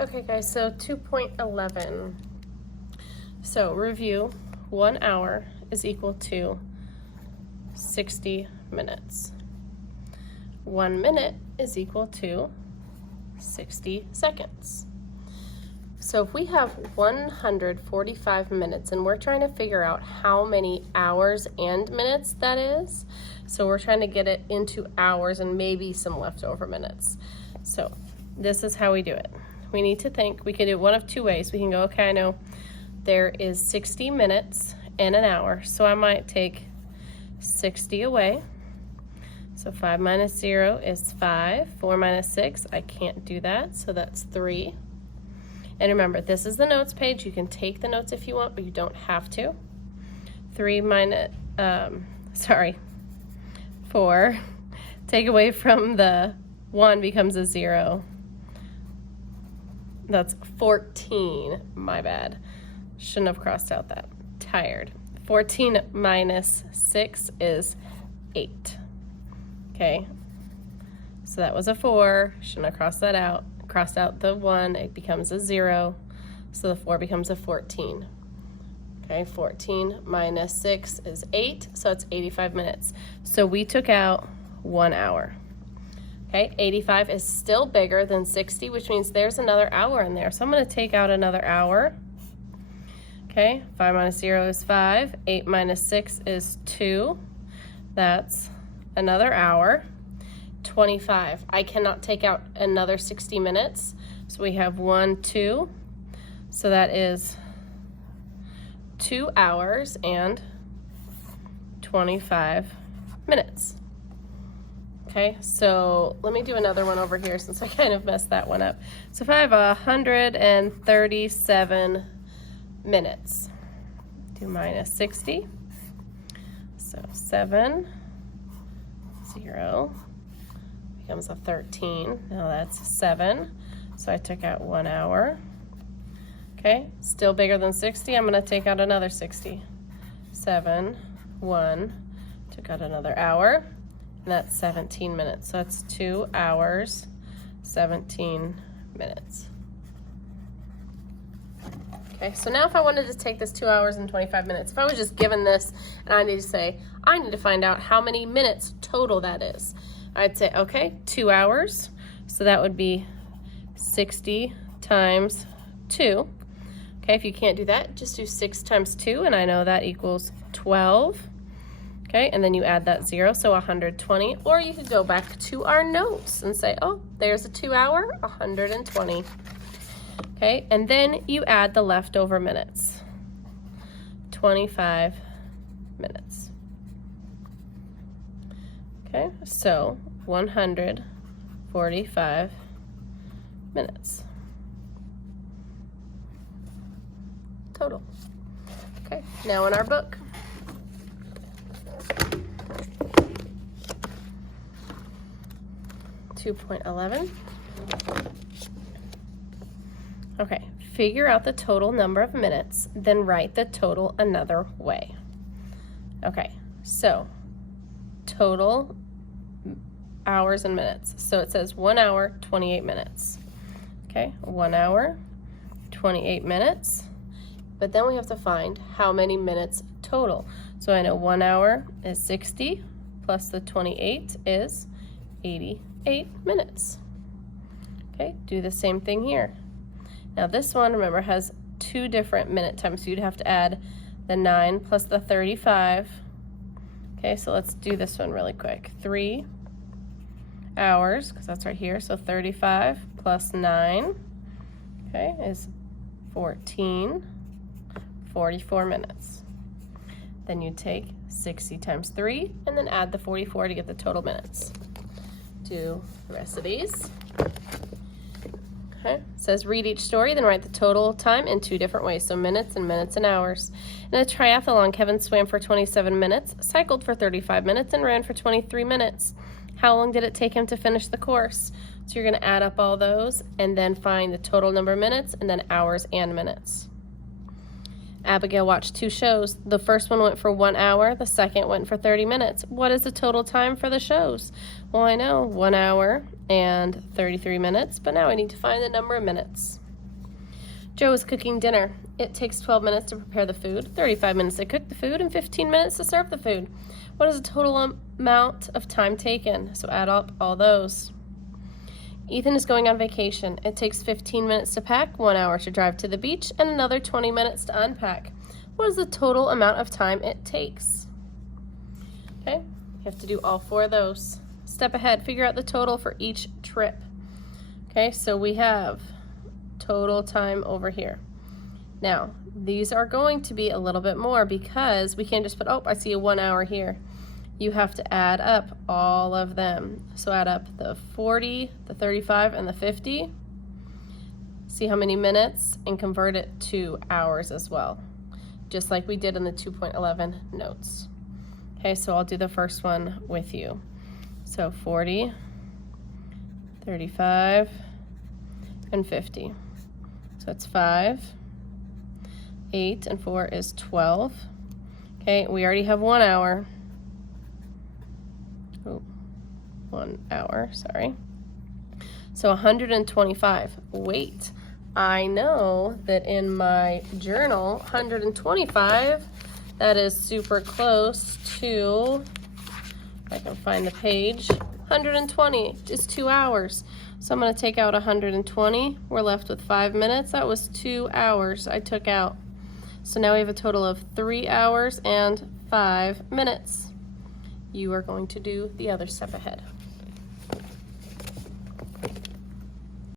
Okay guys, so 2.11. So review, 1 hour is equal to 60 minutes. 1 minute is equal to 60 seconds. So if we have 145 minutes and we're trying to figure out how many hours and minutes that is, so we're trying to get it into hours and maybe some leftover minutes. So this is how we do it. We need to think, we can do one of two ways. We can go, okay, I know there is 60 minutes in an hour, so I might take 60 away. So 5 minus 0 is 5. 4 minus 6, I can't do that, so that's 3. And remember, this is the notes page. You can take the notes if you want, but you don't have to. 4. Take away from the 1 becomes a 0. That's 14, my bad. Shouldn't have crossed out that. Tired. 14 minus 6 is 8. Okay, so that was a 4. Shouldn't have crossed that out. Crossed out the 1, it becomes a 0. So the 4 becomes a 14. Okay, 14 minus 6 is 8, so it's 85 minutes. So we took out 1 hour. Okay, 85 is still bigger than 60, which means there's another hour in there. So I'm going to take out another hour. Okay, 5 minus 0 is 5. 8 minus 6 is 2. That's another hour. 25. I cannot take out another 60 minutes. So we have 1, 2. So that is 2 hours and 25 minutes. Okay, so let me do another one over here since I kind of messed that one up. So if I have 137 minutes, do minus 60. So 7, 0 becomes a 13. Now that's 7. So I took out 1 hour. Okay, still bigger than 60. I'm going to take out another 60. 7, 1, took out another hour. And that's 17 minutes. So that's 2 hours, 17 minutes. Okay, so now if I wanted to take this 2 hours and 25 minutes, if I was just given this and I need to say, I need to find out how many minutes total that is, I'd say, okay, 2 hours. So that would be 60 times 2. Okay, if you can't do that, just do 6 times 2, and I know that equals 12. Okay, and then you add that 0, so 120. Or you could go back to our notes and say, oh, there's a 2 hour, 120. Okay, and then you add the leftover minutes. 25 minutes. Okay, so 145 minutes total. Okay, now in our book. .11. Okay, figure out the total number of minutes, then write the total another way. Okay, so total hours and minutes. So it says 1 hour, 28 minutes. Okay, 1 hour, 28 minutes. But then we have to find how many minutes total. So I know 1 hour is 60 plus the 28 is 88 minutes. Okay, do the same thing here. Now this one, remember, has 2 different minute times, so you'd have to add the 9 plus the 35. Okay, so let's do this one really quick. 3 hours, because that's right here, so 35 plus 9, okay, is 44 minutes. Then you take 60 times 3 and then add the 44 to get the total minutes. Do the rest of these. Okay, it says read each story, then write the total time in 2 different ways, so minutes and hours. In a triathlon, Kevin swam for 27 minutes, cycled for 35 minutes, and ran for 23 minutes. How long did it take him to finish the course? So you're going to add up all those and then find the total number of minutes and then hours and minutes. Abigail watched 2 shows. The first one went for 1 hour. The second went for 30 minutes. What is the total time for the shows? Well, I know 1 hour and 33 minutes, but now I need to find the number of minutes. Joe is cooking dinner. It takes 12 minutes to prepare the food, 35 minutes to cook the food, and 15 minutes to serve the food. What is the total amount of time taken? So add up all those. Ethan is going on vacation. It takes 15 minutes to pack, 1 hour to drive to the beach, and another 20 minutes to unpack. What is the total amount of time it takes? Okay, you have to do all 4 of those. Step ahead, figure out the total for each trip. Okay, so we have total time over here. Now, these are going to be a little bit more because we can't just put, oh, I see a 1 hour here. You have to add up all of them. So add up the 40, the 35, and the 50. See how many minutes and convert it to hours as well, just like we did in the 2.11 notes. Okay, so I'll do the first one with you. So 40, 35, and 50. So it's 5, 8, and 4 is 12. Okay, we already have 1 hour. Oh, 1 hour, sorry. So 125. Wait, I know that in my journal, 125, that is super close to, if I can find the page, 120 is 2 hours. So I'm going to take out 120. We're left with 5 minutes. That was 2 hours I took out. So now we have a total of 3 hours and 5 minutes. You are going to do the other step ahead.